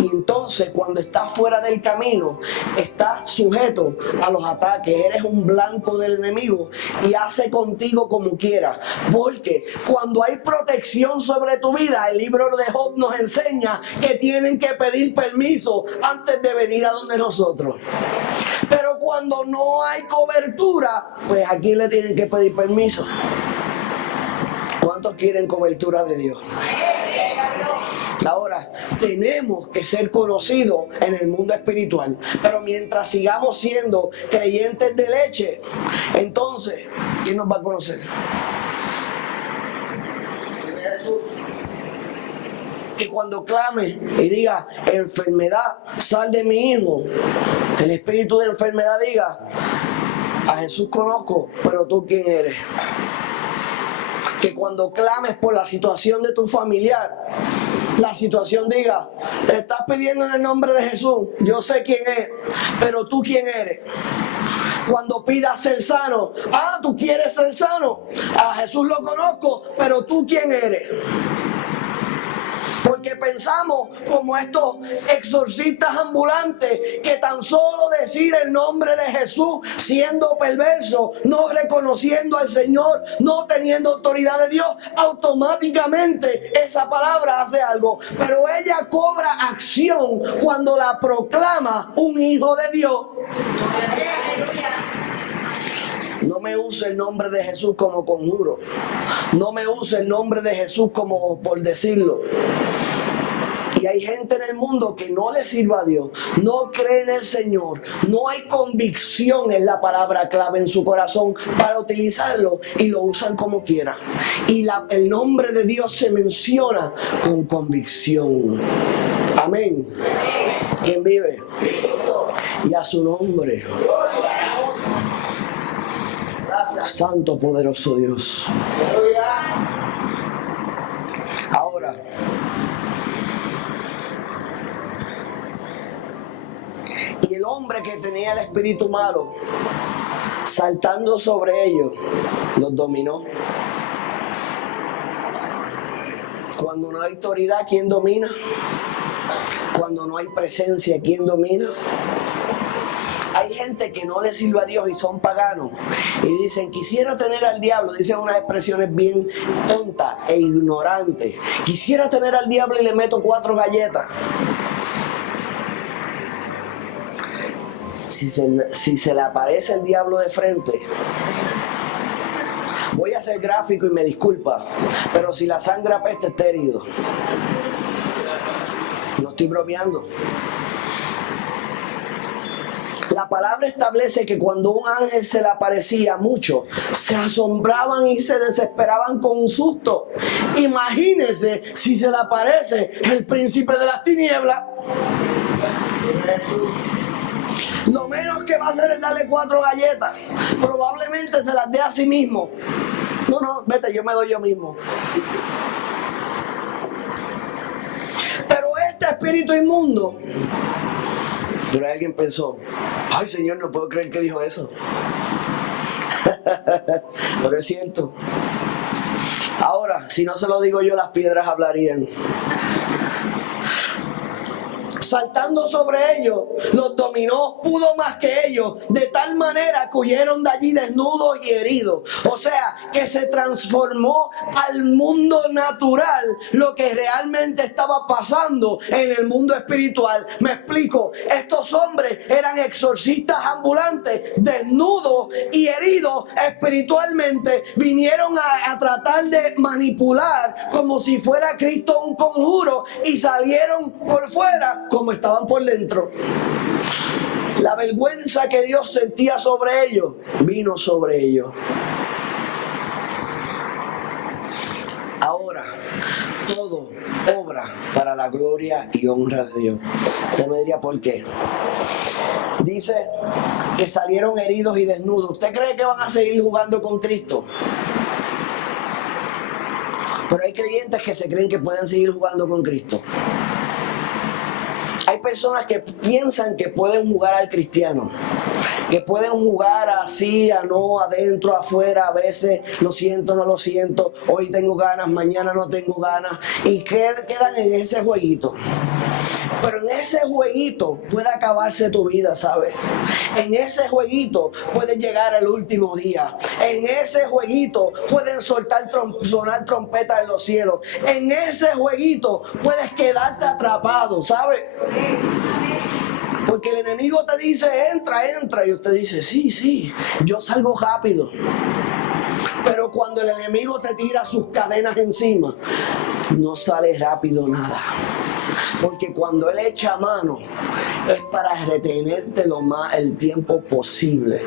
Y entonces, cuando estás fuera del camino, estás sujeto a los ataques. Eres un blanco del enemigo y hace contigo como quiera. Porque cuando hay protección sobre tu vida, el libro de Job nos enseña que tienen que pedir permiso antes de venir a donde nosotros. Pero cuando no hay cobertura, pues aquí le tienen que pedir permiso. ¿Cuántos quieren cobertura de Dios? Ahora, tenemos que ser conocidos en el mundo espiritual, pero mientras sigamos siendo creyentes de leche, entonces, ¿quién nos va a conocer? Jesús. Que cuando clame y diga: enfermedad, sal de mi hijo, el espíritu de enfermedad diga: a Jesús conozco, pero tú ¿quién eres? Que cuando clames por la situación de tu familiar, la situación diga: estás pidiendo en el nombre de Jesús, yo sé quién es, pero tú quién eres. Cuando pidas ser sano, tú quieres ser sano, a Jesús lo conozco, pero tú quién eres. Porque pensamos como estos exorcistas ambulantes que tan solo decir el nombre de Jesús, siendo perverso, no reconociendo al Señor, no teniendo autoridad de Dios, automáticamente esa palabra hace algo. Pero ella cobra acción cuando la proclama un hijo de Dios. No me use el nombre de Jesús como conjuro. No me use el nombre de Jesús como por decirlo. Y hay gente en el mundo que no le sirve a Dios, no cree en el Señor, no hay convicción en la palabra clave en su corazón para utilizarlo y lo usan como quieran. Y el nombre de Dios se menciona con convicción. Amén. ¿Quién vive? Y a su nombre. Santo poderoso Dios. Ahora, y el hombre que tenía el espíritu malo, saltando sobre ellos, los dominó. Cuando no hay autoridad, ¿quién domina? Cuando no hay presencia, ¿quién domina? Hay gente que no le sirve a Dios y son paganos y dicen: quisiera tener al diablo. Dicen unas expresiones bien tontas e ignorantes. Quisiera tener al diablo y le meto 4 galletas. Si se le aparece el diablo de frente, voy a ser gráfico y me disculpa, pero si la sangre apesta, está herido. No estoy bromeando. La palabra establece que cuando un ángel se le aparecía, muchos se asombraban y se desesperaban con un susto. Imagínense si se le aparece el príncipe de las tinieblas. Lo menos que va a hacer es darle 4 galletas. Probablemente se las dé a sí mismo. No, vete, yo me doy yo mismo. Pero este espíritu inmundo, pero alguien pensó: ay, Señor, no puedo creer que dijo eso. Pero es cierto. Ahora, si no se lo digo yo, las piedras hablarían. saltando sobre ellos, los dominó, pudo más que ellos, de tal manera que huyeron de allí desnudos y heridos. O sea, que se transformó al mundo natural lo que realmente estaba pasando en el mundo espiritual. Me explico, estos hombres eran exorcistas ambulantes, desnudos y heridos espiritualmente, vinieron a tratar de manipular como si fuera Cristo un conjuro y salieron por fuera como estaban por dentro. La vergüenza que Dios sentía sobre ellos vino sobre ellos. Ahora, todo obra para la gloria y honra de Dios. Usted me diría, ¿por qué? Dice que salieron heridos y desnudos. ¿Usted cree que van a seguir jugando con Cristo? Pero hay creyentes que se creen que pueden seguir jugando con Cristo. Hay personas que piensan que pueden jugar al cristiano, que pueden jugar así, a no, adentro, afuera, a veces lo siento, no lo siento, hoy tengo ganas, mañana no tengo ganas, y quedan en ese jueguito. Pero en ese jueguito puede acabarse tu vida, ¿sabes? En ese jueguito puede llegar el último día. En ese jueguito pueden sonar trompetas en los cielos. En ese jueguito puedes quedarte atrapado, ¿sabes? Porque el enemigo te dice, entra, entra. Y usted dice, sí, yo salgo rápido. Pero cuando el enemigo te tira sus cadenas encima, no sale rápido nada. Porque cuando él echa mano, es para retenerte lo más el tiempo posible.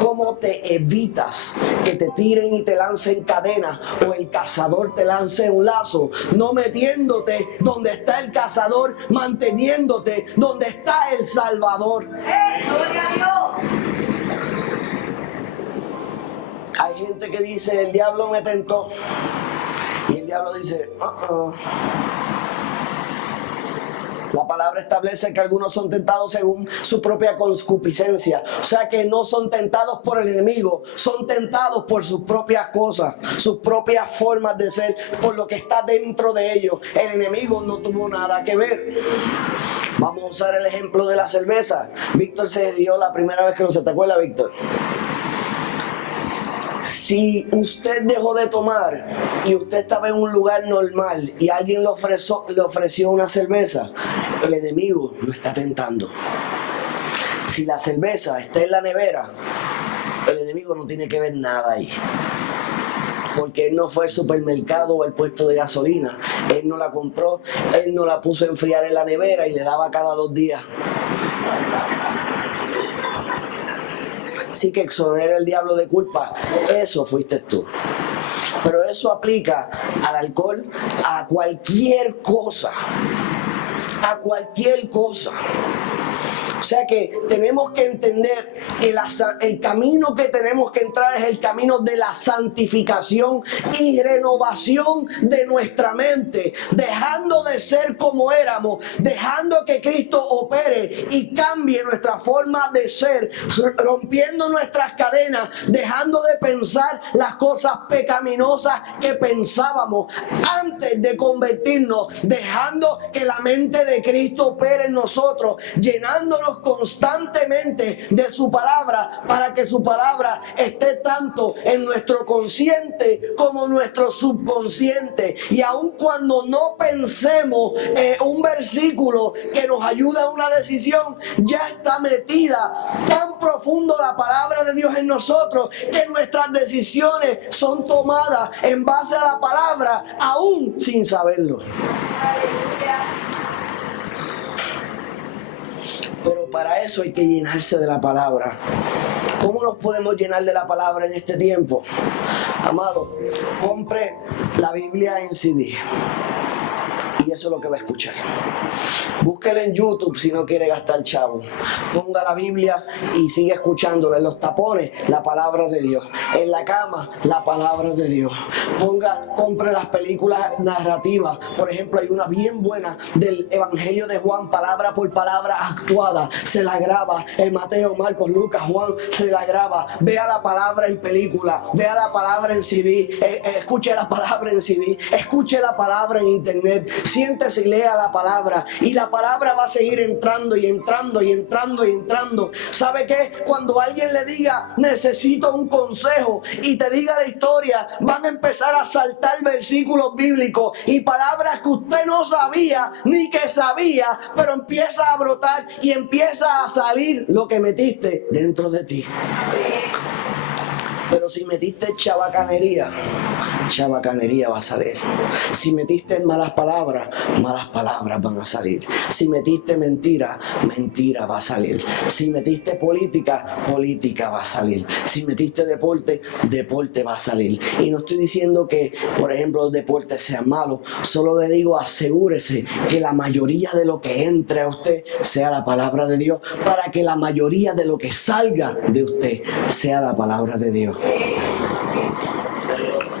¿Cómo te evitas que te tiren y te lancen cadenas o el cazador te lance un lazo? No metiéndote donde está el cazador, manteniéndote donde está el Salvador. ¡Gloria a Dios! Hay gente que dice, el diablo me tentó. Y el diablo dice, La palabra establece que algunos son tentados según su propia concupiscencia. O sea que no son tentados por el enemigo, son tentados por sus propias cosas, sus propias formas de ser, por lo que está dentro de ellos. El enemigo no tuvo nada que ver. Vamos a usar el ejemplo de la cerveza. Víctor se rió la primera vez que no se te acuerda, Víctor. Si usted dejó de tomar y usted estaba en un lugar normal y alguien le ofreció una cerveza, el enemigo lo está tentando. Si la cerveza está en la nevera, el enemigo no tiene que ver nada ahí. Porque él no fue al supermercado o al puesto de gasolina. Él no la compró, él no la puso a enfriar en la nevera y le daba cada 2 días. Así que exonera el diablo de culpa. Eso fuiste tú. Pero eso aplica al alcohol, a cualquier cosa. A cualquier cosa. O sea que tenemos que entender que el camino que tenemos que entrar es el camino de la santificación y renovación de nuestra mente, dejando de ser como éramos, dejando que Cristo opere y cambie nuestra forma de ser, rompiendo nuestras cadenas, dejando de pensar las cosas pecaminosas que pensábamos antes de convertirnos, dejando que la mente de Cristo opere en nosotros, llenándonos constantemente de su palabra para que su palabra esté tanto en nuestro consciente como nuestro subconsciente. Y aun cuando no pensemos un versículo que nos ayuda a una decisión, ya está metida tan profundo la palabra de Dios en nosotros que nuestras decisiones son tomadas en base a la palabra aún sin saberlo. Pero para eso hay que llenarse de la palabra. ¿Cómo nos podemos llenar de la palabra en este tiempo? Amado, compre la Biblia en CD. Y eso es lo que va a escuchar. Búsquela en YouTube si no quiere gastar chavo. Ponga la Biblia y sigue escuchándola. En los tapones, la palabra de Dios. En la cama, la palabra de Dios. Compre las películas narrativas. Por ejemplo, hay una bien buena del Evangelio de Juan, palabra por palabra actuada. Se la graba en Mateo, Marcos, Lucas, Juan. Se la graba. Vea la palabra en película. Vea la palabra en CD. Escuche la palabra en CD. Escuche la palabra en internet. Si siéntese y lea la palabra. Y la palabra va a seguir entrando y entrando y entrando y entrando. ¿Sabe qué? Cuando alguien le diga, necesito un consejo, y te diga la historia, van a empezar a saltar versículos bíblicos y palabras que usted no sabía ni que sabía, pero empieza a brotar y empieza a salir lo que metiste dentro de ti. Pero si metiste chabacanería, chabacanería va a salir. Si metiste malas palabras van a salir. Si metiste mentira, mentira va a salir. Si metiste política, política va a salir. Si metiste deporte, deporte va a salir. Y no estoy diciendo que, por ejemplo, los deportes sean malos. Solo le digo, asegúrese que la mayoría de lo que entre a usted sea la palabra de Dios, para que la mayoría de lo que salga de usted sea la palabra de Dios.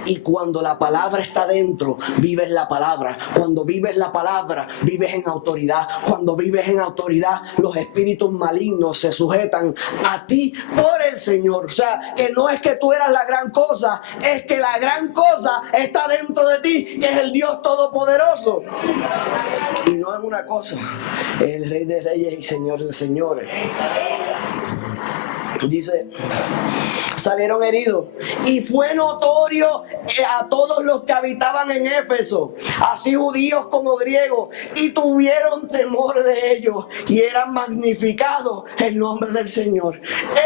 Y cuando la palabra está dentro, vives la palabra. Cuando vives la palabra, vives en autoridad. Cuando vives en autoridad, los espíritus malignos se sujetan a ti por el Señor. O sea, que no es que tú eras la gran cosa, es que la gran cosa está dentro de ti, que es el Dios Todopoderoso. Y no es una cosa, es el Rey de Reyes y Señor de Señores. Dice, salieron heridos y fue notorio a todos los que habitaban en Éfeso, así judíos como griegos, y tuvieron temor de ellos y eran magnificados el nombre del Señor.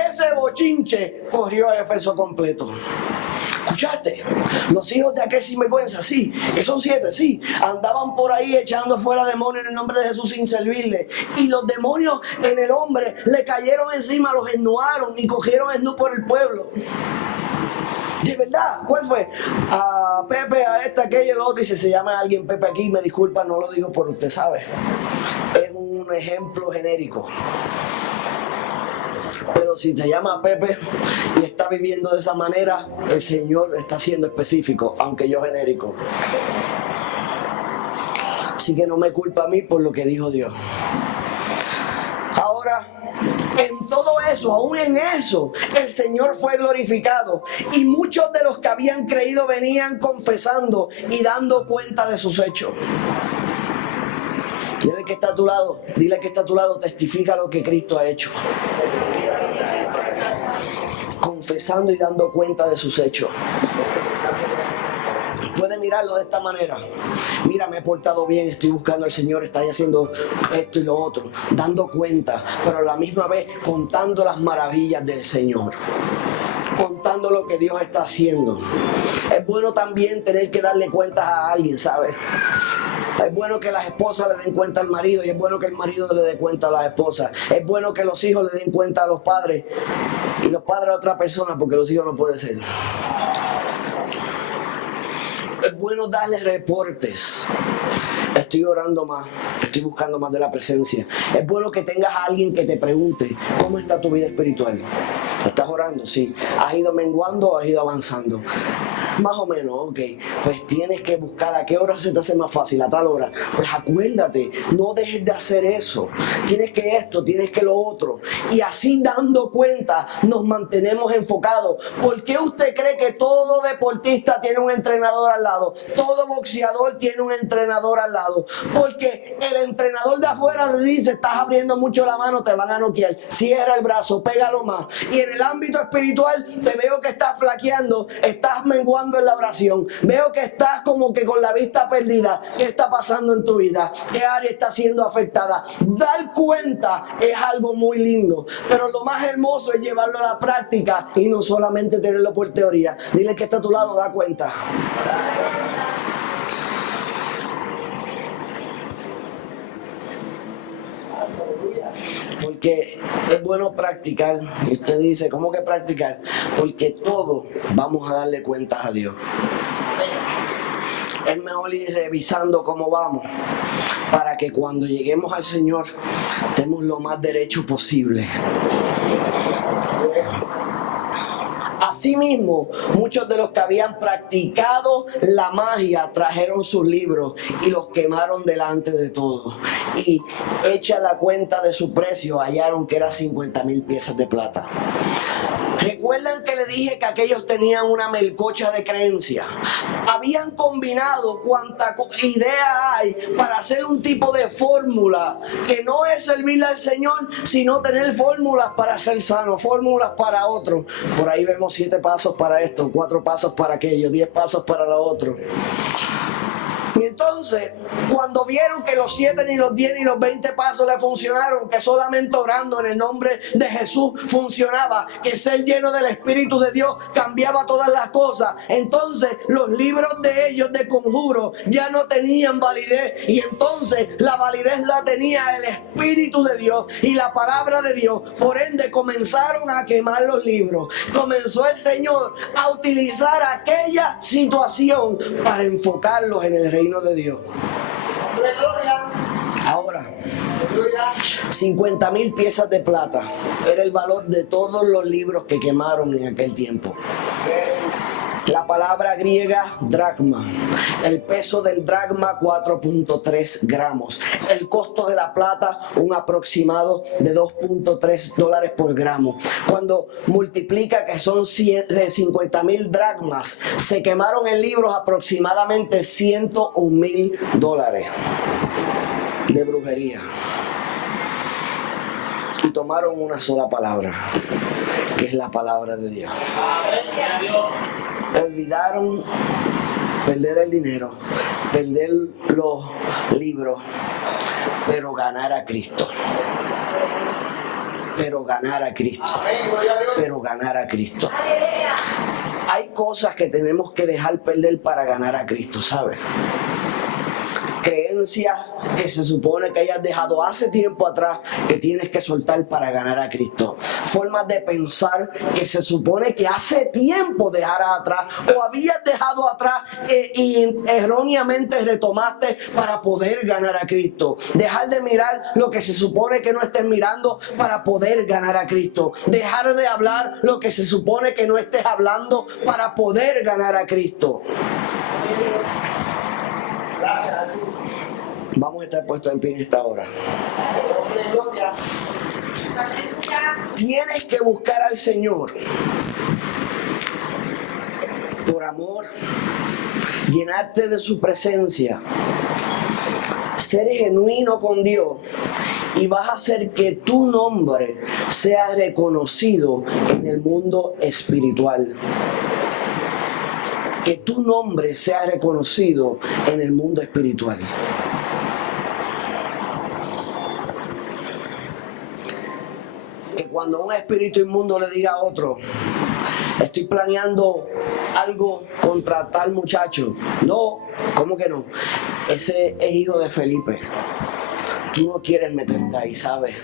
Ese bochinche corrió a Éfeso completo. ¿Escuchaste? Los hijos de aquel sinvergüenza, sí, que son 7, sí, andaban por ahí echando fuera demonios en el nombre de Jesús sin servirle. Y los demonios en el hombre le cayeron encima, los ennuaron y cogieron esnu por el pueblo. De verdad, ¿cuál fue? A Pepe, a esta, aquella y el otro. Y si se llama alguien Pepe aquí, me disculpa, no lo digo por usted, ¿sabe? Es un ejemplo genérico. Pero si se llama Pepe y está viviendo de esa manera, el Señor está siendo específico, aunque yo genérico. Así que no me culpa a mí por lo que dijo Dios. Ahora, en todo eso, aún en eso, el Señor fue glorificado. Y muchos de los que habían creído venían confesando y dando cuenta de sus hechos. Dile al que está a tu lado, dile al que está a tu lado, testifica lo que Cristo ha hecho. Confesando y dando cuenta de sus hechos. Puede mirarlo de esta manera. Mira, me he portado bien, estoy buscando al Señor, estoy haciendo esto y lo otro, dando cuenta, pero a la misma vez contando las maravillas del Señor, contando lo que Dios está haciendo. Es bueno también tener que darle cuentas a alguien, ¿sabes? Es bueno que las esposas le den cuenta al marido, y es bueno que el marido le dé cuenta a la esposa. Es bueno que los hijos le den cuenta a los padres y los padres a otra persona, porque los hijos no pueden ser. Es bueno darle reportes. Estoy orando más, estoy buscando más de la presencia. Es bueno que tengas a alguien que te pregunte, ¿cómo está tu vida espiritual? ¿Estás orando? Sí. ¿Has ido menguando o has ido avanzando? Más o menos, ok. Pues tienes que buscar a qué hora se te hace más fácil, a tal hora. Pues acuérdate, no dejes de hacer eso. Tienes que esto, tienes que lo otro. Y así dando cuenta nos mantenemos enfocados. ¿Por qué usted cree que todo deportista tiene un entrenador al lado? Todo boxeador tiene un entrenador al lado. Porque el entrenador de afuera le dice, estás abriendo mucho la mano, te van a noquear. Cierra el brazo, pégalo más. Y en el ámbito espiritual te veo que estás flaqueando, estás menguando en la oración. Veo que estás como que con la vista perdida. ¿Qué está pasando en tu vida? ¿Qué área está siendo afectada? Dar cuenta es algo muy lindo, pero lo más hermoso es llevarlo a la práctica y no solamente tenerlo por teoría. Dile que está a tu lado, da cuenta. Porque es bueno practicar. Y usted dice, ¿cómo que practicar? Porque todos vamos a darle cuentas a Dios. Es mejor ir revisando cómo vamos, para que cuando lleguemos al Señor estemos lo más derecho posible. Asimismo, muchos de los que habían practicado la magia trajeron sus libros y los quemaron delante de todos. Y hecha la cuenta de su precio, hallaron que era 50,000 piezas de plata. ¿Recuerdan que le dije que aquellos tenían una melcocha de creencia? Habían combinado cuanta idea hay para hacer un tipo de fórmula que no es servirle al Señor, sino tener fórmulas para ser sano, fórmulas para otro. Por ahí vemos 7 pasos para esto, 4 pasos para aquello, 10 pasos para lo otro. Y entonces, cuando vieron que los 7, ni los 10, ni los 20 pasos le funcionaron, que solamente orando en el nombre de Jesús funcionaba, que ser lleno del Espíritu de Dios cambiaba todas las cosas, entonces los libros de ellos de conjuro ya no tenían validez, y entonces la validez la tenía el Espíritu de Dios y la palabra de Dios. Por ende comenzaron a quemar los libros. Comenzó el Señor a utilizar aquella situación para enfocarlos en el reino de Dios. Ahora, 50,000 piezas de plata era el valor de todos los libros que quemaron en aquel tiempo. La palabra griega dracma, el peso del dracma 4.3 gramos, el costo de la plata un aproximado de $2.3 por gramo. Cuando multiplica que son 50,000 dracmas, se quemaron en libros aproximadamente $101,000 de brujería. Y tomaron una sola palabra, que es la palabra de Dios. Olvidaron perder el dinero, perder los libros, pero ganar a Cristo. Pero ganar a Cristo. Pero ganar a Cristo. Hay cosas que tenemos que dejar perder para ganar a Cristo, ¿sabes? Creencias que se supone que hayas dejado hace tiempo atrás que tienes que soltar para ganar a Cristo. Formas de pensar que se supone que hace tiempo dejaras atrás o habías dejado atrás y erróneamente retomaste para poder ganar a Cristo. Dejar de mirar lo que se supone que no estés mirando para poder ganar a Cristo. Dejar de hablar lo que se supone que no estés hablando para poder ganar a Cristo. Vamos a estar puestos en pie en esta hora. Tienes que buscar al Señor por amor, llenarte de su presencia, ser genuino con Dios, y vas a hacer que tu nombre sea reconocido en el mundo espiritual. Que tu nombre sea reconocido en el mundo espiritual. Que cuando un espíritu inmundo le diga a otro, estoy planeando algo contra tal muchacho. No, ¿cómo que no? Ese es hijo de Felipe. Tú no quieres meterte ahí, ¿sabes?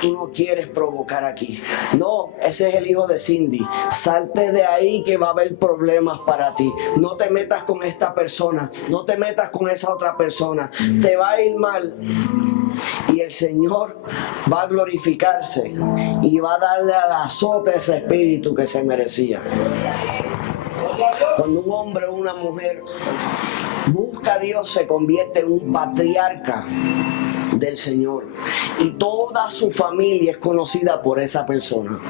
Tú no quieres provocar aquí. No, ese es el hijo de Cindy. Salte de ahí que va a haber problemas para ti. No te metas con esta persona. No te metas con esa otra persona. Te va a ir mal. Y el Señor va a glorificarse y va a darle al azote ese espíritu que se merecía. Cuando un hombre o una mujer busca a Dios, se convierte en un patriarca del Señor y toda su familia es conocida por esa persona.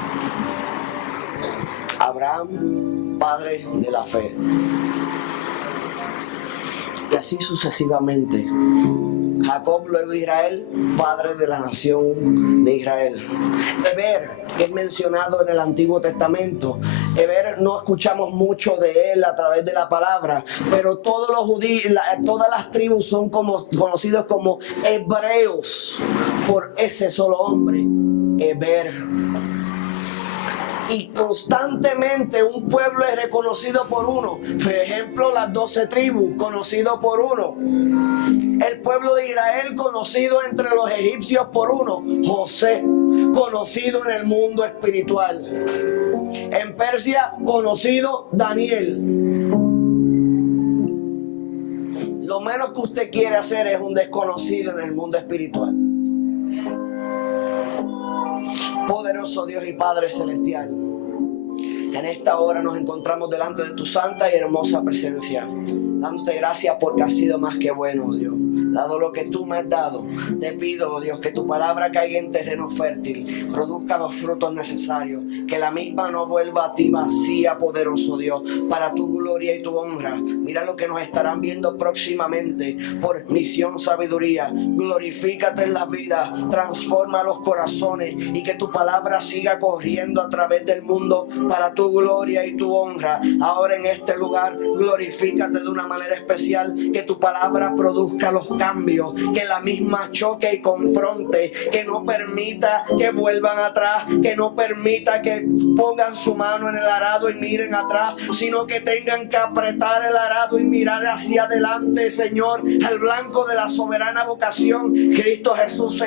Abraham, padre de la fe, y así sucesivamente. Jacob, luego Israel, padre de la nación de Israel. Eber es mencionado en el Antiguo Testamento. Eber no escuchamos mucho de él a través de la palabra, pero todos los judíos, todas las tribus son conocidos como hebreos por ese solo hombre, Eber. Y constantemente un pueblo es reconocido por uno. Por ejemplo, las 12 tribus, conocido por uno. El pueblo de Israel, conocido entre los egipcios por uno. José, conocido en el mundo espiritual. En Persia, conocido Daniel. Lo menos que usted quiere hacer es un desconocido en el mundo espiritual. Poderoso Dios y Padre Celestial, En esta hora nos encontramos delante de tu santa y hermosa presencia, dándote gracias porque has sido más que bueno, oh Dios. Dado lo que tú me has dado, te pido, oh Dios, que tu palabra caiga en terreno fértil, produzca los frutos necesarios, que la misma no vuelva a ti vacía, poderoso Dios, para tu gloria y tu honra. Mira lo que nos estarán viendo próximamente por Misión Sabiduría. Glorifícate en la vida, transforma los corazones y que tu palabra siga corriendo a través del mundo para tu gloria y tu honra. Ahora en este lugar, glorifícate de una manera especial, que tu palabra produzca los cambios, que la misma choque y confronte, que no permita que vuelvan atrás, que no permita que pongan su mano en el arado y miren atrás, sino que tengan que apretar el arado y mirar hacia adelante, Señor, al blanco de la soberana vocación, Cristo Jesús.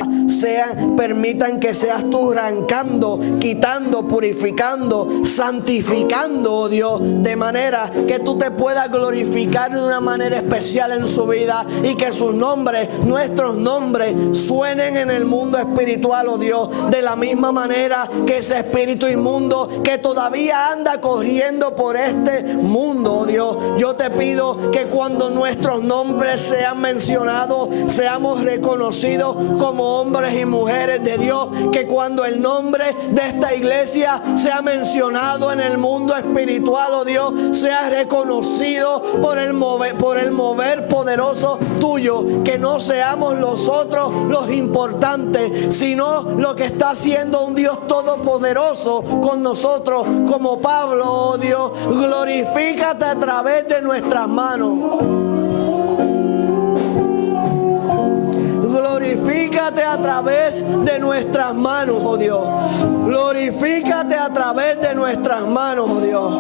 Permitan que seas tú arrancando, quitando, purificando, santificando, oh Dios, de manera que tú te puedas glorificar de una manera especial en su vida y que sus nombres, nuestros nombres, suenen en el mundo espiritual, oh Dios, de la misma manera que ese espíritu inmundo que todavía anda corriendo por este mundo, oh Dios. Yo te pido que cuando nuestros nombres sean mencionados, seamos reconocidos como hombres y mujeres de Dios, que cuando el nombre de esta iglesia sea mencionado en el mundo espiritual, oh Dios, sea reconocido por el mover poderoso tuyo, que no seamos nosotros los importantes, sino lo que está haciendo un Dios todopoderoso con nosotros, como Pablo, oh Dios. Glorifícate a través de nuestras manos. Glorifícate a través de nuestras manos, oh Dios. Glorifícate a través de nuestras manos, oh Dios,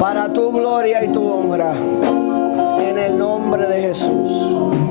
para tu gloria y tu honra, en el nombre de Jesús.